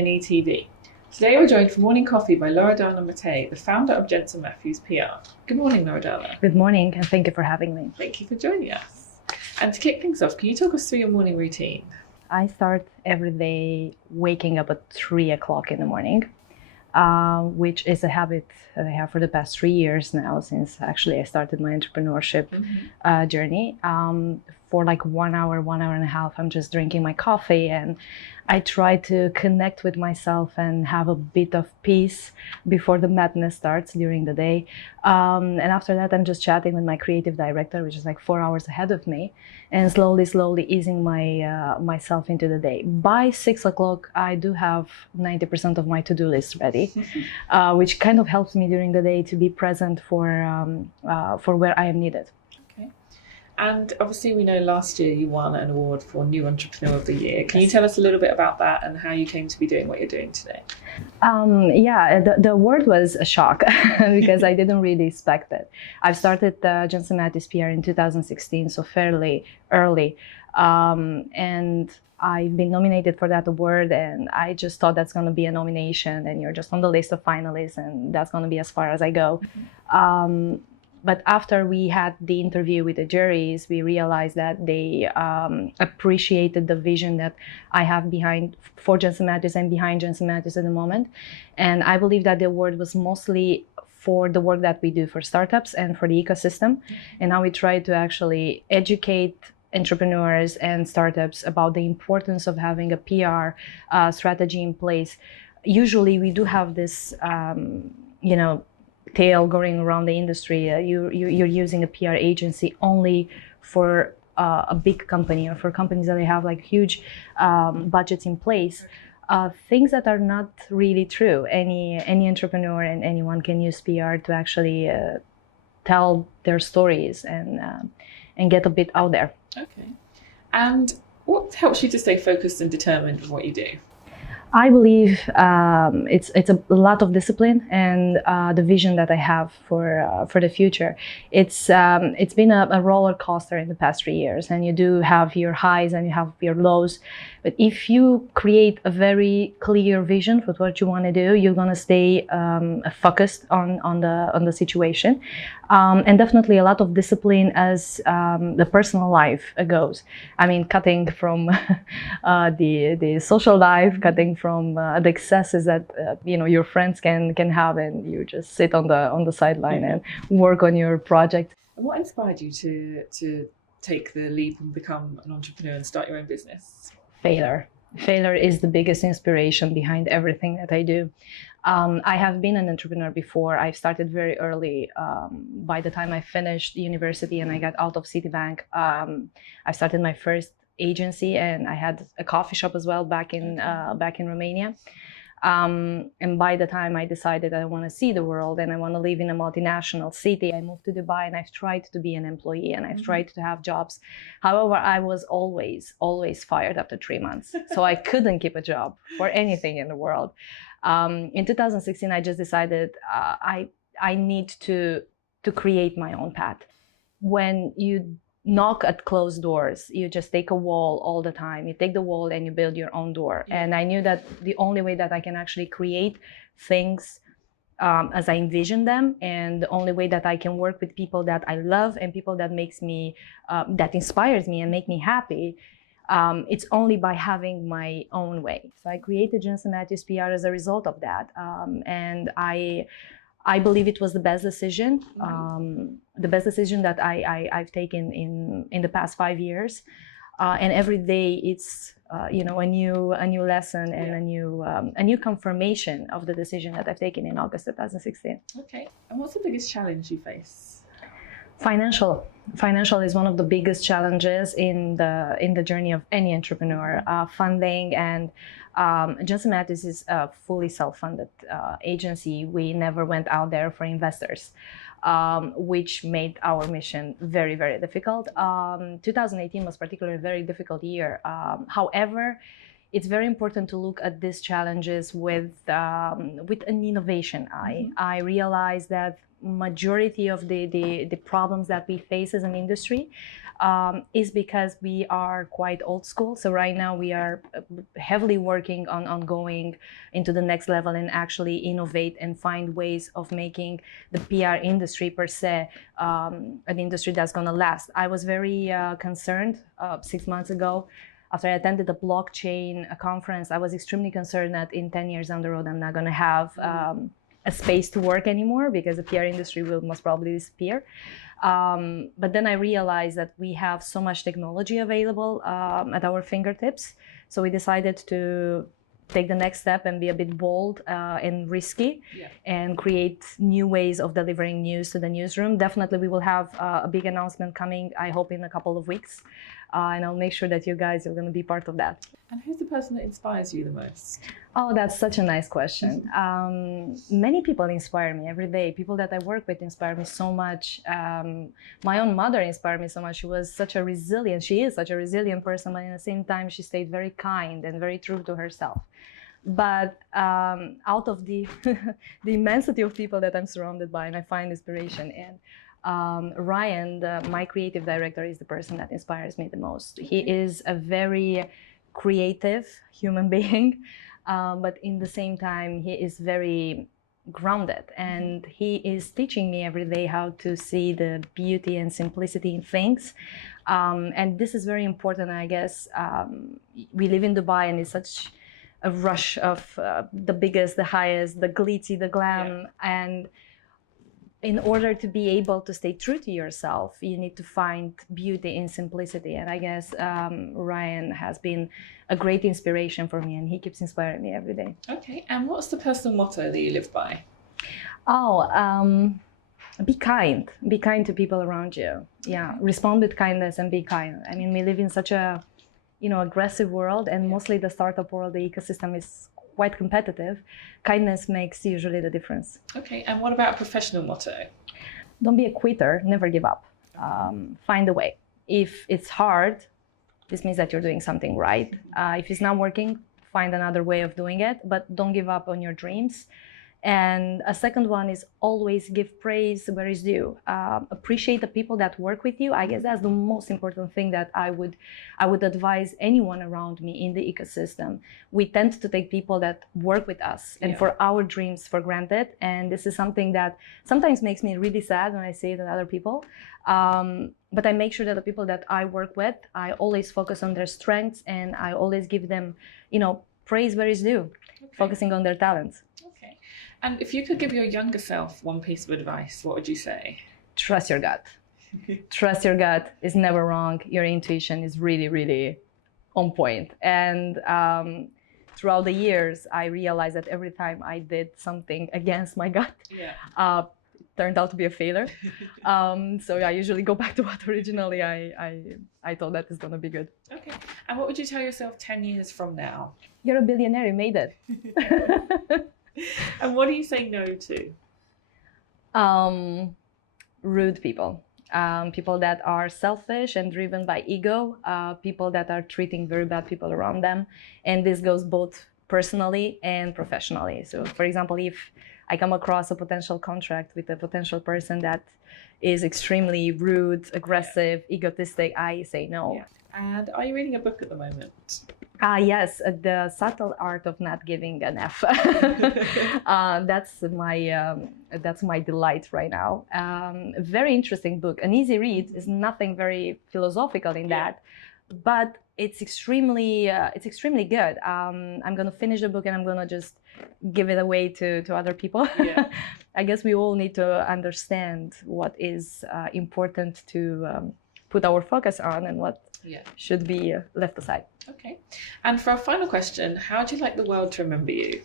A&E TV. Today we're joined for morning coffee by Loredana and Matei, the founder of Jensen Matthews PR. Good morning, Loredana. Good morning, and thank you for having me. Thank you for joining us. And to kick things off, can you talk us through your morning routine? I start every day waking up at 3 o'clock in the morning, which is a habit that I have for the past 3 years now, since actually I started my entrepreneurship journey. For like 1 hour, 1 hour and a half, I'm just drinking my coffee, and I try to connect with myself and have a bit of peace before the madness starts during the day. And after that, I'm just chatting with my creative director, which is like 4 hours ahead of me, and slowly easing myself into the day. By 6 o'clock, I do have 90% of my to-do list ready, which kind of helps me during the day to be present for where I am needed. And obviously we know last year you won an award for New Entrepreneur of the Year. Can you tell us a little bit about that and how you came to be doing what you're doing today? The award was a shock because I didn't really expect it. I've started Jensen Matthews PR in 2016, so fairly early. And I've been nominated for that award, and I just thought that's going to be a nomination and you're just on the list of finalists and that's going to be as far as I go. But after we had the interview with the juries, we realized that they appreciated the vision that I have for Jensen Matthews and behind Jensen Matthews at the moment. And I believe that the award was mostly for the work that we do for startups and for the ecosystem, and how we try to actually educate entrepreneurs and startups about the importance of having a PR strategy in place. Usually we do have this, tale going around the industry. You're using a PR agency only for a big company or for companies that they have like huge budgets in place. Things that are not really true. Any entrepreneur and anyone can use PR to actually tell their stories and get a bit out there. Okay. And what helps you to stay focused and determined with what you do? I believe it's a lot of discipline and the vision that I have for the future. It's been a roller coaster in the past 3 years, and you do have your highs and you have your lows. But if you create a very clear vision for what you want to do, you're gonna stay focused on the situation, and definitely a lot of discipline as the personal life goes. I mean, cutting from the social life, cutting from the excesses that your friends can have, and you just sit on the sideline and work on your project. And what inspired you to take the leap and become an entrepreneur and start your own business? Failure is the biggest inspiration behind everything that I do. I have been an entrepreneur before. I started very early. By the time I finished university and I got out of Citibank, I started my first agency, and I had a coffee shop as well back in Romania. And by the time I decided I want to see the world and I want to live in a multinational city, I moved to Dubai, and I've tried to be an employee and I've tried to have jobs. However, I was always fired after 3 months. So I couldn't keep a job for anything in the world. In 2016, I just decided I need to create my own path. When you knock at closed doors, you just take a wall all the time. You take the wall and you build your own door. And I knew that the only way that I can actually create things as I envision them, and the only way that I can work with people that I love and people that that inspires me and make me happy, it's only by having my own way. So I created Jensen Matthews PR as a result of that, and I believe it was the best decision, that I've taken in the past 5 years, and every day it's a new lesson and a new confirmation of the decision that I've taken in August 2016. Okay, and what's the biggest challenge you face? Financial is one of the biggest challenges in the journey of any entrepreneur. Funding, and Jensen Matthews is a fully self-funded agency. We never went out there for investors, which made our mission very, very difficult. 2018 was particularly a very difficult year. However, it's very important to look at these challenges with an innovation eye. I realized that majority of the problems that we face as an industry is because we are quite old school. So right now we are heavily working on going into the next level and actually innovate and find ways of making the PR industry per se an industry that's going to last. I was very concerned 6 months ago after I attended the blockchain conference. I was extremely concerned that in 10 years down the road, I'm not going to have a space to work anymore because the PR industry will most probably disappear. But then I realized that we have so much technology available at our fingertips. So we decided to take the next step and be a bit bold and risky and create new ways of delivering news to the newsroom. Definitely we will have a big announcement coming, I hope, in a couple of weeks. And I'll make sure that you guys are going to be part of that. And who's the person that inspires you the most? Oh, that's such a nice question. Many people inspire me every day. People that I work with inspire me so much. My own mother inspired me so much. She is such a resilient person, but at the same time, she stayed very kind and very true to herself. But out of the immensity of people that I'm surrounded by and I find inspiration in, Ryan, my creative director, is the person that inspires me the most. He is a very creative human being, but in the same time, he is very grounded, and he is teaching me every day how to see the beauty and simplicity in things. And this is very important, I guess. We live in Dubai, and it's such a rush of the biggest, the highest, the glitzy, the glam, and in order to be able to stay true to yourself, you need to find beauty in simplicity. And I guess Ryan has been a great inspiration for me, and he keeps inspiring me every day. Okay, and what's the personal motto that you live by? Oh, be kind. Be kind to people around you. Yeah, respond with kindness and be kind. I mean, we live in such a, aggressive world, and mostly the startup world, the ecosystem is quite competitive. Kindness makes usually the difference. Okay, and what about a professional motto? Don't be a quitter, never give up. Find a way. If it's hard, this means that you're doing something right. If it's not working, find another way of doing it, but don't give up on your dreams. And a second one is always give praise where it's due. Appreciate the people that work with you. I guess that's the most important thing that I would advise anyone around me in the ecosystem. We tend to take people that work with us and for our dreams for granted. And this is something that sometimes makes me really sad when I say it to other people. But I make sure that the people that I work with, I always focus on their strengths, and I always give them, praise where it's due, focusing on their talents. Okay. And if you could give your younger self one piece of advice, what would you say? Trust your gut. Trust your gut is never wrong. Your intuition is really, really on point. And throughout the years, I realized that every time I did something against my gut, it turned out to be a failure. So I usually go back to what originally I thought that is going to be good. Okay. And what would you tell yourself 10 years from now? You're a billionaire, you made it. And what do you say no to? Rude people. People that are selfish and driven by ego. People that are treating very bad people around them. And this goes both personally and professionally. So, for example, if I come across a potential contract with a potential person that is extremely rude, aggressive, egotistic, I say no. Yeah. And are you reading a book at the moment? Yes, The Subtle Art of Not Giving an F. That's my delight right now. A very interesting book, an easy read. Is nothing very philosophical in that, but it's extremely good. I'm gonna finish the book and I'm gonna just give it away to other people. I guess we all need to understand what is important to put our focus on and what should be left aside. Okay. And for our final question, how do you like the world to remember you?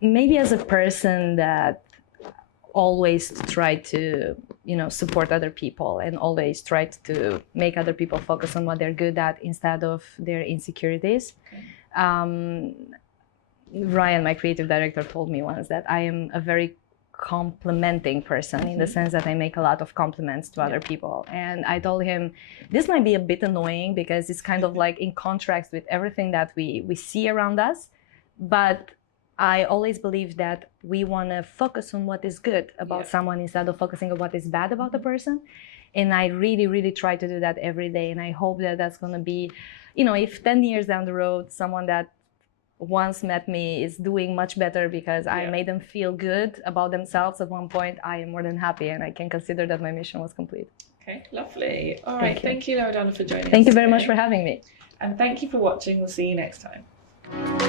Maybe as a person that always tried to, support other people and always tried to make other people focus on what they're good at instead of their insecurities. Okay. Ryan, my creative director, told me once that I am a very complimenting person in the sense that I make a lot of compliments to other people. And I told him, this might be a bit annoying because it's kind of like in contrast with everything that we see around us, but I always believe that we want to focus on what is good about someone instead of focusing on what is bad about the person. And I really, really try to do that every day. And I hope that that's going to be, you know, if 10 years down the road, someone that once met me is doing much better because I made them feel good about themselves at one point, I am more than happy, and I can consider that my mission was complete. Okay, lovely. All right, thank you, Loredana, for joining us. Thank you very much for having me. And thank you for watching. We'll see you next time.